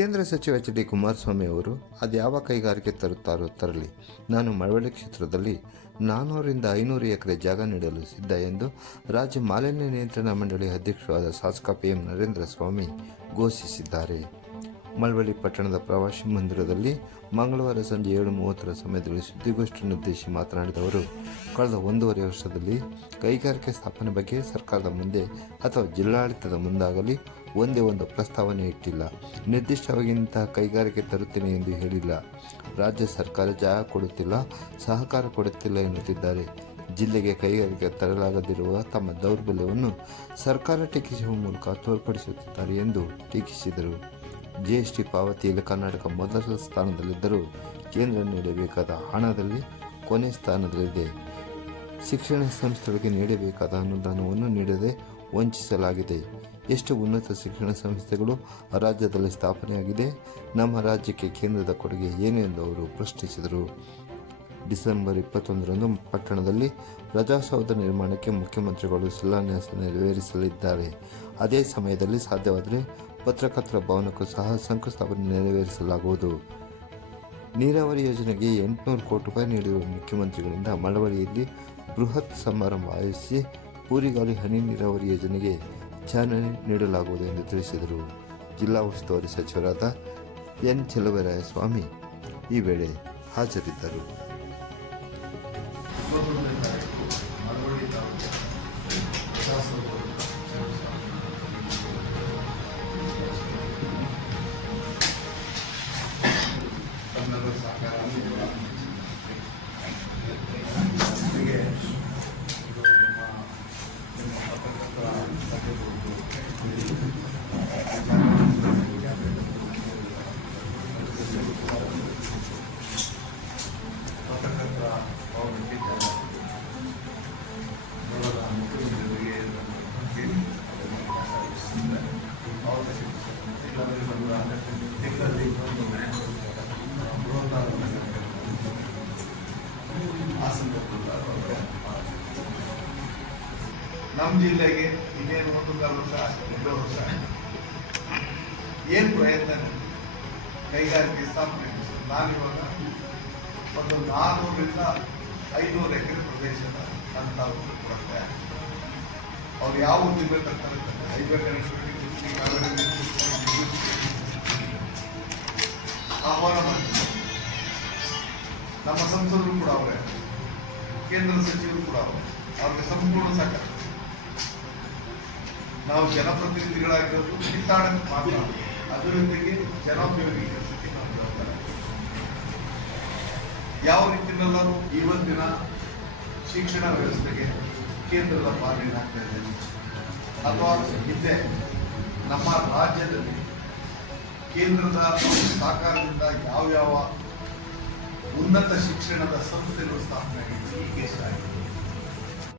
ಕೇಂದ್ರ ಸಚಿವ ಎಚ್.ಡಿ. ಕುಮಾರಸ್ವಾಮಿ ಅವರು ಅದ್ಯಾವ ಕೈಗಾರಿಕೆ ತರುತ್ತಾರೋ ತರಲಿ, ನಾನು ಮಳವಳ್ಳಿ ಕ್ಷೇತ್ರದಲ್ಲಿ 400ರಿಂದ 500 ಎಕರೆ ಜಾಗ ನೀಡಲು ಸಿದ್ಧ ಎಂದು ರಾಜ್ಯ ಮಾಲಿನ್ಯ ನಿಯಂತ್ರಣ ಮಂಡಳಿ ಅಧ್ಯಕ್ಷರಾದ ಶಾಸಕ ಪಿ.ಎಂ. ನರೇಂದ್ರ ಸ್ವಾಮಿ ಘೋಷಿಸಿದ್ದಾರೆ. ಮಳವಳ್ಳಿ ಪಟ್ಟಣದ ಪ್ರವಾಸಿ ಮಂದಿರದಲ್ಲಿ ಮಂಗಳವಾರ ಸಂಜೆ 7:30 ಸಮಯದಲ್ಲಿ ಸುದ್ದಿಗೋಷ್ಠಿಯನ್ನು ಉದ್ದೇಶಿಸಿ ಮಾತನಾಡಿದ ಅವರು, ಕಳೆದ 1.5 ವರ್ಷದಲ್ಲಿ ಕೈಗಾರಿಕೆ ಸ್ಥಾಪನೆ ಬಗ್ಗೆ ಸರ್ಕಾರದ ಮುಂದೆ ಅಥವಾ ಜಿಲ್ಲಾಡಳಿತದ ಮುಂದಾಗಲಿ ಒಂದೇ ಒಂದು ಪ್ರಸ್ತಾವನೆ ಇಟ್ಟಿಲ್ಲ. ನಿರ್ದಿಷ್ಟವಾಗಿ ಇಂತಹ ಕೈಗಾರಿಕೆ ತರುತ್ತೇನೆ ಎಂದು ಹೇಳಿಲ್ಲ. ರಾಜ್ಯ ಸರ್ಕಾರ ಜಾಗ ಕೊಡುತ್ತಿಲ್ಲ, ಸಹಕಾರ ಕೊಡುತ್ತಿಲ್ಲ ಎನ್ನುತ್ತಿದ್ದಾರೆ. ಜಿಲ್ಲೆಗೆ ಕೈಗಾರಿಕೆ ತರಲಾಗದಿರುವ ತಮ್ಮ ದೌರ್ಬಲ್ಯವನ್ನು ಸರ್ಕಾರ ಟೀಕಿಸುವ ಮೂಲಕ ತೋರ್ಪಡಿಸುತ್ತಿದ್ದಾರೆ ಎಂದು ಟೀಕಿಸಿದರು. ಜಿಎಸ್ಟಿ ಪಾವತಿಯಲ್ಲಿ ಕರ್ನಾಟಕ ಮೊದಲ ಸ್ಥಾನದಲ್ಲಿದ್ದರೂ ಕೇಂದ್ರ ನೀಡಬೇಕಾದ ಹಣದಲ್ಲಿ ಕೊನೆ ಸ್ಥಾನದಲ್ಲಿದೆ. ಶಿಕ್ಷಣ ಸಂಸ್ಥೆಗಳಿಗೆ ನೀಡಬೇಕಾದ ಅನುದಾನವನ್ನು ನೀಡದೆ ವಂಚಿಸಲಾಗಿದೆ. ಎಷ್ಟು ಉನ್ನತ ಶಿಕ್ಷಣ ಸಂಸ್ಥೆಗಳು ರಾಜ್ಯದಲ್ಲಿ ಸ್ಥಾಪನೆಯಾಗಿದೆ? ನಮ್ಮ ರಾಜ್ಯಕ್ಕೆ ಕೇಂದ್ರದ ಕೊಡುಗೆ ಏನು ಎಂದು ಅವರು ಪ್ರಶ್ನಿಸಿದರು. ಡಿಸೆಂಬರ್ 21ರಂದು ಪಟ್ಟಣದಲ್ಲಿ ಪ್ರಜಾಸೌಧ ನಿರ್ಮಾಣಕ್ಕೆ ಮುಖ್ಯಮಂತ್ರಿಗಳು ಶಿಲಾನ್ಯಾಸ ನೆರವೇರಿಸಲಿದ್ದಾರೆ. ಅದೇ ಸಮಯದಲ್ಲಿ ಸಾಧ್ಯವಾದರೆ ಪತ್ರಕರ್ತರ ಭವನಕ್ಕೂ ಸಹ ಶಂಕುಸ್ಥಾಪನೆ ನೆರವೇರಿಸಲಾಗುವುದು. ನೀರಾವರಿ ಯೋಜನೆಗೆ 800 ಕೋಟಿ ರೂಪಾಯಿ ನೀಡಿರುವ ಮುಖ್ಯಮಂತ್ರಿಗಳಿಂದ ಮಳವಳ್ಳಿಯಲ್ಲಿ ಬೃಹತ್ ಸಮಾರಂಭ ಆಯೋಜಿಸಿ ಪೂರಿಗಾಲಿ ಹನಿ ನೀರಾವರಿ ಯೋಜನೆಗೆ ಚಾಲನೆ ನೀಡಲಾಗುವುದು ಎಂದು ತಿಳಿಸಿದರು. ಜಿಲ್ಲಾ ಉಸ್ತುವಾರಿ ಸಚಿವರಾದ ಎನ್. ಚೆಲುವರಾಯಸ್ವಾಮಿ ಈ ವೇಳೆ ಹಾಜರಿದ್ದರು. ನಮ್ಮ ಜಿಲ್ಲೆಗೆ ಇನ್ನೇನು 1.5 ವರ್ಷ 2 ವರ್ಷ ಏನು ಪ್ರಯತ್ನ ಕೈಗಾರಿಕೆ ಸ್ಥಾಪನೆ. ನಾನಿವಾಗ ಒಂದು 400ರಿಂದ 500 ಎಕರೆ ಪ್ರದೇಶದ ಅಂತ ಕೊಡ್ತಾರೆ. ಅವ್ರು ಯಾವ ಉದ್ದಿಮೆ ತರ್ತಾರೆ? ಹೈವೇ ಕನೆಕ್ಟಿವಿಟಿ ಆಹ್ವಾನ ಮಾಡ್ತಾರೆ. ನಮ್ಮ ಸಂಸದರು ಕೂಡ ಅವರೇ, ಕೇಂದ್ರ ಸಚಿವರು ಕೂಡ ಅವರೇ, ಅವ್ರಿಗೆ ಸಂಪೂರ್ಣ ಸಹಕಾರ. ನಾವು ಜನಪ್ರತಿನಿಧಿಗಳಾಗಿರೋದು ಕಿತ್ತಾಡಕ್ಕೆ ಮಾತ್ರ, ಅಭಿವೃದ್ಧಿಗೆ ಜನೋಪಯೋಗಿ ಕೆಲಸಕ್ಕೆ ನಾವು ಜವಾಬ್ದಾರ. ಯಾವ ರೀತಿಯಲ್ಲಾದ್ರೂ ಇವತ್ತಿನ ಶಿಕ್ಷಣ ವ್ಯವಸ್ಥೆಗೆ ಕೇಂದ್ರದ ಪಾಲನೆ ಆಗ್ತಾ ಇದೆ ಅಥವಾ ಹಿಂದೆ ನಮ್ಮ ರಾಜ್ಯದಲ್ಲಿ ಕೇಂದ್ರದ ಸಹಕಾರದಿಂದ ಯಾವ್ಯಾವ ಉನ್ನತ ಶಿಕ್ಷಣದ ಸಂಸ್ಥೆಗಳು ಸ್ಥಾಪನೆ ಆಗಿದೆ, ಈ ಕೇಸ್ ಆಗಿದೆ.